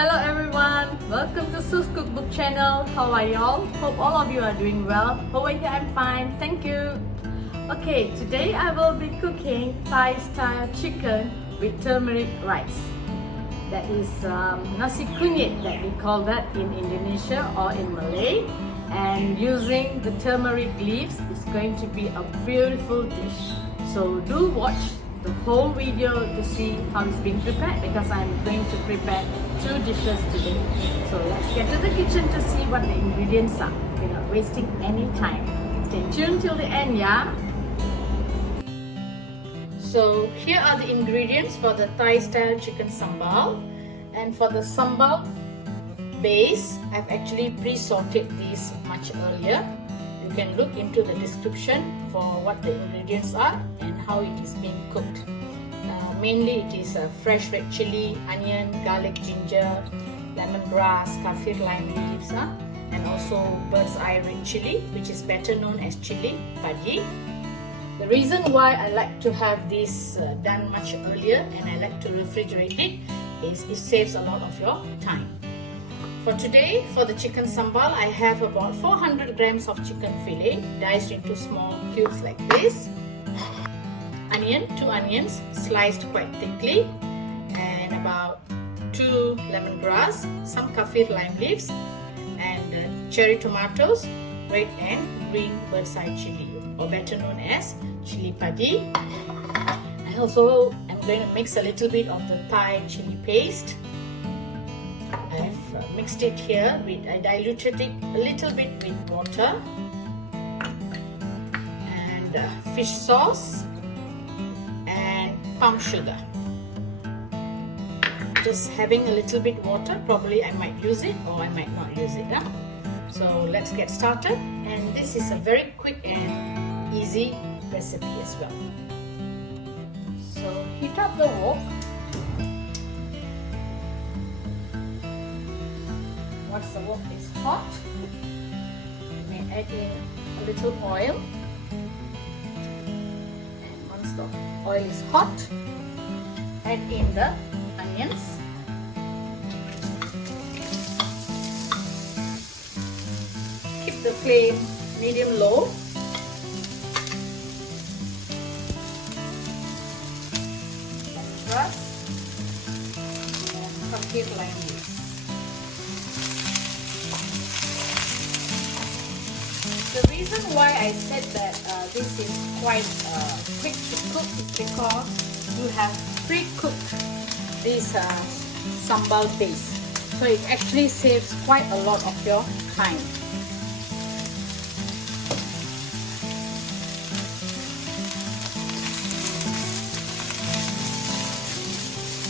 Hello everyone, welcome to Sue's Cookbook channel. How are y'all? Hope all of you are doing well. Over here I'm fine, thank you. Okay, today I will be cooking Thai style chicken with turmeric rice. That is Nasi Kunyit that we call that in Indonesia or in Malay. And using the turmeric leaves, it's going to be a beautiful dish. So do watch the whole video to see how it's being prepared because I'm going to prepare 2 dishes today. So let's get to the kitchen to see what the ingredients are without wasting any time. Stay tuned till the end, yeah? So here are the ingredients for the Thai style chicken sambal. And for the sambal base, I've actually pre-sauteed these much earlier. You can look into the description for what the ingredients are and how it is being cooked. Mainly it is fresh red chili, onion, garlic, ginger, lemongrass, kaffir lime leaves, and also bird's eye red chili, which is better known as chili padi. The reason why I like to have this done much earlier and I like to refrigerate it is it saves a lot of your time. For today, for the chicken sambal, I have about 400 grams of chicken fillet diced into small cubes like this. Onion, 2 onions sliced quite thickly, and about 2 lemongrass, some kaffir lime leaves, and cherry tomatoes, red and green bird's eye chili, or better known as chili padi. I also am going to mix a little bit of the Thai chili paste. I've mixed it here with, I diluted it a little bit with water and fish sauce and palm sugar. Just having a little bit water, probably I might use it or I might not use it. So let's get started, and this is a very quick and easy recipe as well. So heat up the wok. Once the wok is hot, you may add in a little oil. And once the oil is hot, add in the onions. Keep the flame medium-low. Lemongrass and kaffir lime leaves. The reason why I said that this is quite quick to cook is because you have pre-cooked this sambal base. So it actually saves quite a lot of your time.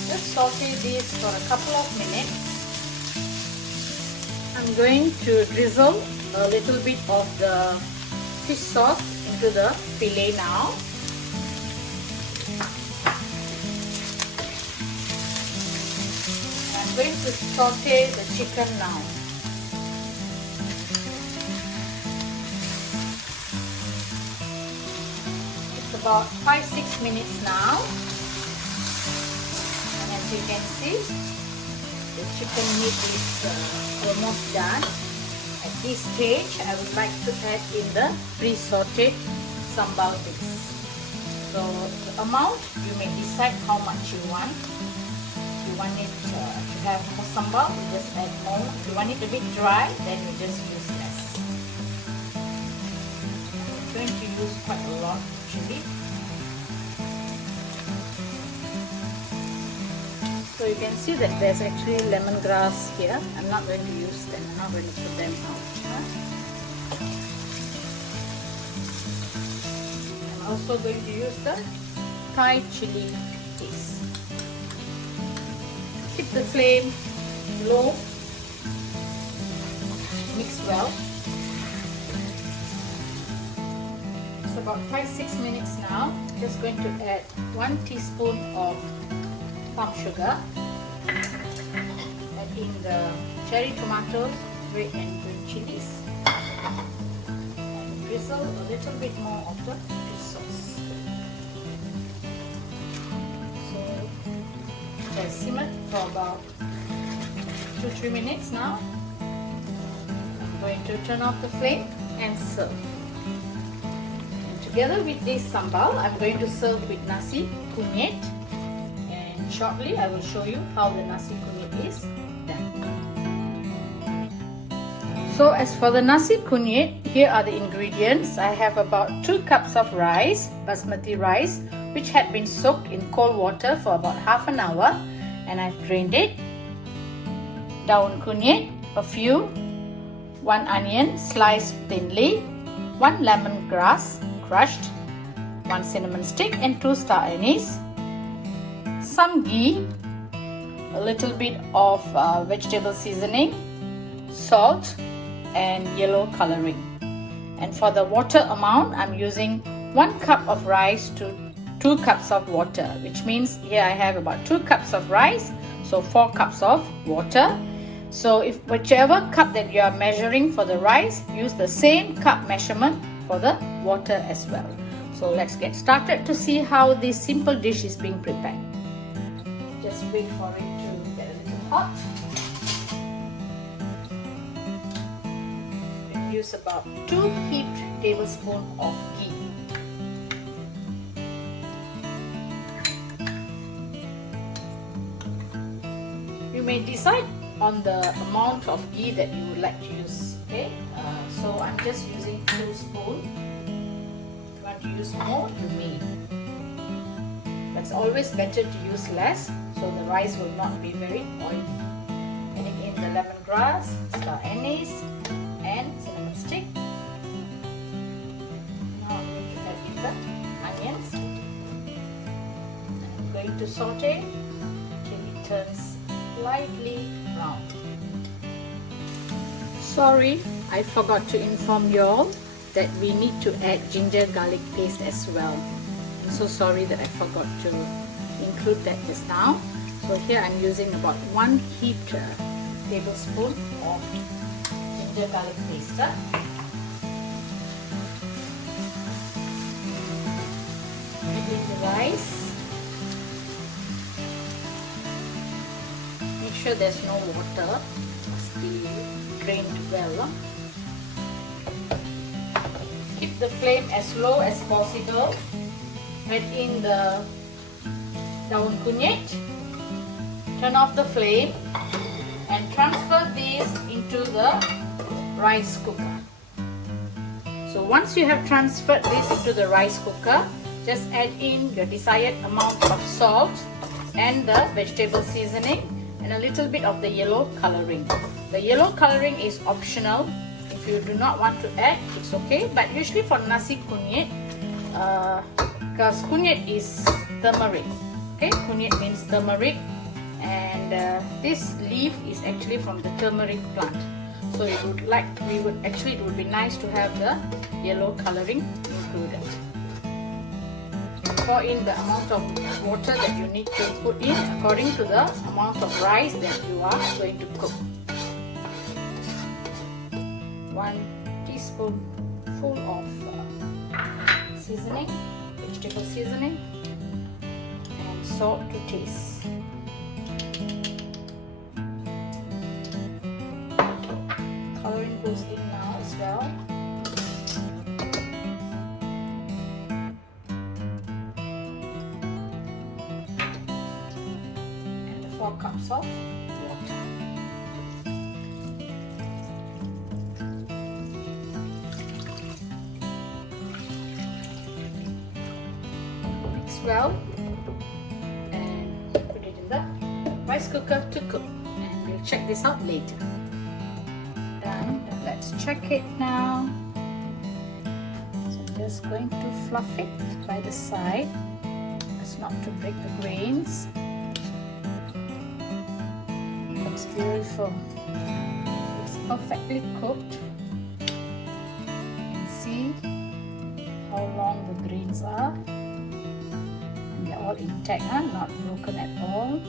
Just saute this for a couple of minutes. I'm going to drizzle a little bit of the fish sauce into the fillet now. I'm going to saute the chicken now. It's about 5-6 minutes now, and as you can see, the chicken meat is almost done. At this stage, I would like to add in the pre-sauteed sambal base. So the amount, you may decide how much you want. If you want it to have more sambal, you just add more. If you want it a bit dry, then you just use less. I'm going to use quite a lot of chili. So you can see that there's actually lemongrass here. I'm not going to use them. I'm not going to put them out. I'm also going to use the Thai chili paste. Keep the flame low. Mix well. It's about 5-6 minutes now. Just going to add 1 teaspoon of palm sugar, add in the cherry tomatoes, red and green chilies, and drizzle a little bit more of the fish sauce. So simmered for about 2-3 minutes now. I'm going to turn off the flame and serve. And together with this sambal, I'm going to serve with nasi kunyit. And shortly, I will show you how the nasi kunyit is done. So as for the nasi kunyit, here are the ingredients. I have about 2 cups of rice, basmati rice, which had been soaked in cold water for about half an hour, and I've drained it. Daun kunyit, a few. 1 onion sliced thinly. 1 lemongrass crushed. 1 cinnamon stick and 2 star anise. Some ghee. A little bit of vegetable seasoning. Salt and yellow coloring. And for the water amount, I'm using 1 cup of rice to 2 cups of water, which means here I have about 2 cups of rice, so 4 cups of water. So if whichever cup that you are measuring for the rice, use the same cup measurement for the water as well. So let's get started to see how this simple dish is being prepared. Just wait for it to get a little hot. Use about 2 heaped tablespoons of ghee. You may decide on the amount of ghee that you would like to use. Okay, so I'm just using 2 spoons. If you want to use more, you may. But it's always better to use less, so the rice will not be very oily. Adding in the lemongrass, star anise, and cinnamon stick. Now I'm going to add in the onions. I'm going to saute till it turns lightly brown. Sorry, I forgot to inform you all that we need to add ginger garlic paste as well. I'm so sorry that I forgot to include that just now. So here I'm using about 1 heaped tablespoon of ginger garlic paste. Add in the rice. Make sure there's no water. Must be drained well. Keep the flame as low as possible. Add in the daun kunyit. Turn off the flame and transfer these into the rice cooker. So once you have transferred this into the rice cooker, just add in the desired amount of salt and the vegetable seasoning and a little bit of the yellow coloring. The yellow coloring is optional. If you do not want to add, it's okay. But usually for nasi kunyit, because kunyit is turmeric. Okay, kunyit means turmeric, and this leaf is actually from the turmeric plant. So it would be nice to have the yellow coloring included. Pour in the amount of water that you need to put in according to the amount of rice that you are going to cook. 1 teaspoonful of seasoning, vegetable seasoning, and salt to taste. Coloring goes in now as well. And the 4 cups of water. Mix well and put it in the rice cooker to cook. And we'll check this out later. Done. Let's check it now. So I'm just going to fluff it by the side as not to break the grains. Looks beautiful. It's perfectly cooked. You can see how long the grains are. And they're all intact, not broken at all.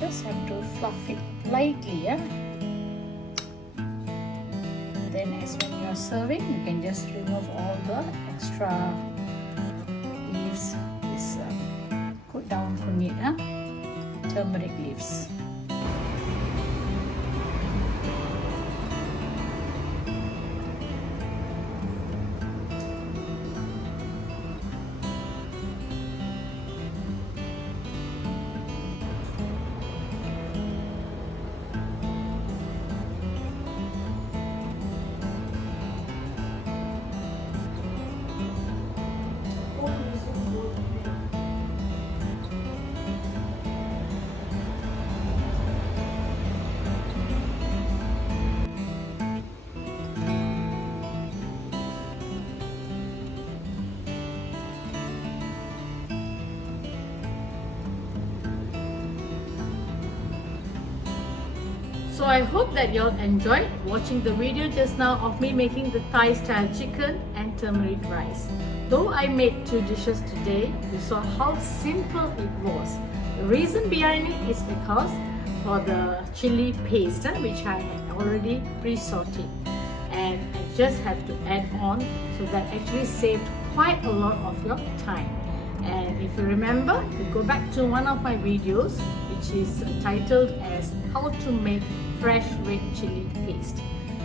Just have to fluff it lightly. Then as when you are serving, you can just remove all the extra leaves. This daun kunyit, turmeric leaves. So I hope that you all enjoyed watching the video just now of me making the Thai style chicken and turmeric rice. Though I made 2 dishes today, you saw how simple it was. The reason behind it is because for the chili paste, which I had already pre-sauteed, and I just have to add on, so that actually saved quite a lot of your time. And if you remember, you go back to one of my videos which is titled as how to make fresh red chili paste,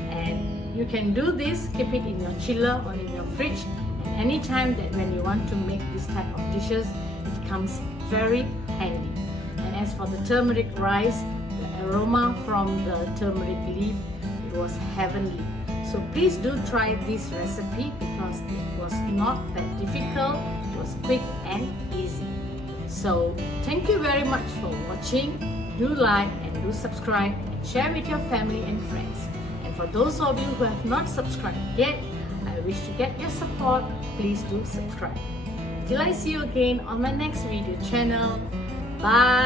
and you can do this, keep it in your chiller or in your fridge, and anytime that when you want to make this type of dishes, it comes very handy. And as for the turmeric rice, the aroma from the turmeric leaf, it was heavenly. So please do try this recipe because it was not that difficult, it was quick and easy. So thank you very much for watching. Do like and do subscribe and share with your family and friends. And for those of you who have not subscribed yet, I wish to get your support. Please do subscribe. Till I see you again on my next video channel. Bye.